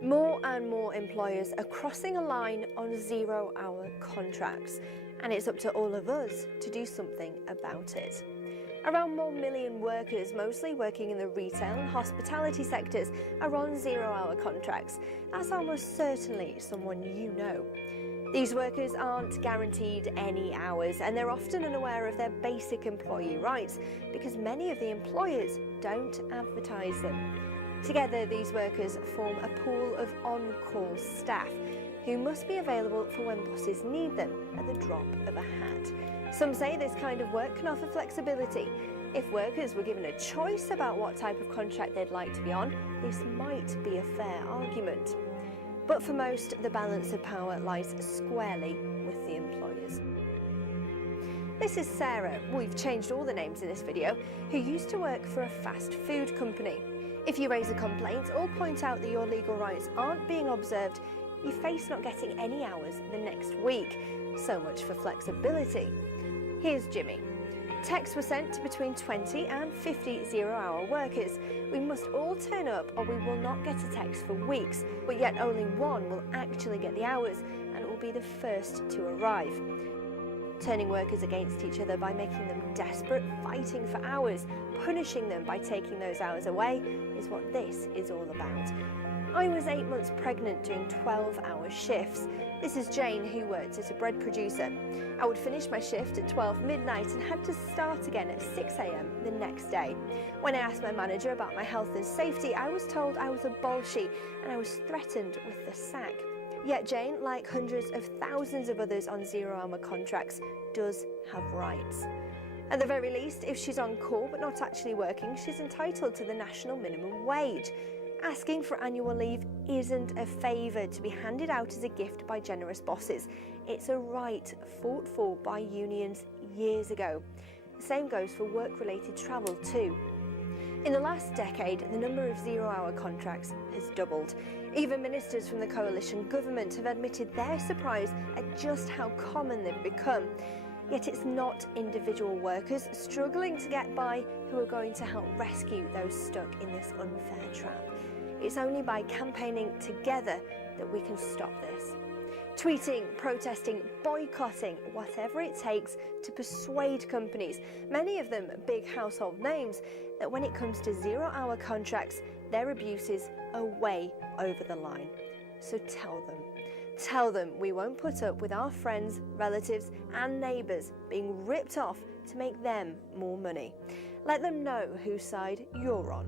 More and more employers are crossing a line on zero-hour contracts, and it's up to all of us to do something about it. Around 1 million workers, mostly working in the retail and hospitality sectors, are on zero-hour contracts. That's almost certainly someone you know. These workers aren't guaranteed any hours, and they're often unaware of their basic employee rights because many of the employers don't advertise them. Together, these workers form a pool of on-call staff who must be available for when bosses need them at the drop of a hat. Some say this kind of work can offer flexibility. If workers were given a choice about what type of contract they'd like to be on, this might be a fair argument. But for most, the balance of power lies squarely with the employers. This is Sarah, we've changed all the names in this video, who used to work for a fast food company. If you raise a complaint or point out that your legal rights aren't being observed, you face not getting any hours the next week. So much for flexibility. Here's Jimmy. Texts were sent to between 20 and 50 zero-hour workers. We must all turn up or we will not get a text for weeks, but yet only one will actually get the hours and it will be the first to arrive. Turning workers against each other by making them desperate, fighting for hours, punishing them by taking those hours away is what this is all about. I was 8 months pregnant doing 12-hour shifts. This is Jane, who worked as a bread producer. I would finish my shift at 12 midnight and had to start again at 6 a.m. the next day. When I asked my manager about my health and safety, I was told I was a bolshie and I was threatened with the sack. Yet Jane, like hundreds of thousands of others on zero-hour contracts, does have rights. At the very least, if she's on call but not actually working, she's entitled to the national minimum wage. Asking for annual leave isn't a favour to be handed out as a gift by generous bosses. It's a right fought for by unions years ago. The same goes for work-related travel too. In the last decade, the number of zero-hour contracts has doubled. Even ministers from the coalition government have admitted their surprise at just how common they've become. Yet it's not individual workers struggling to get by who are going to help rescue those stuck in this unfair trap. It's only by campaigning together that we can stop this. Tweeting, protesting, boycotting, whatever it takes to persuade companies, many of them big household names, that when it comes to zero-hour contracts, their abuses are way over the line. So tell them we won't put up with our friends, relatives and neighbours being ripped off to make them more money. Let them know whose side you're on.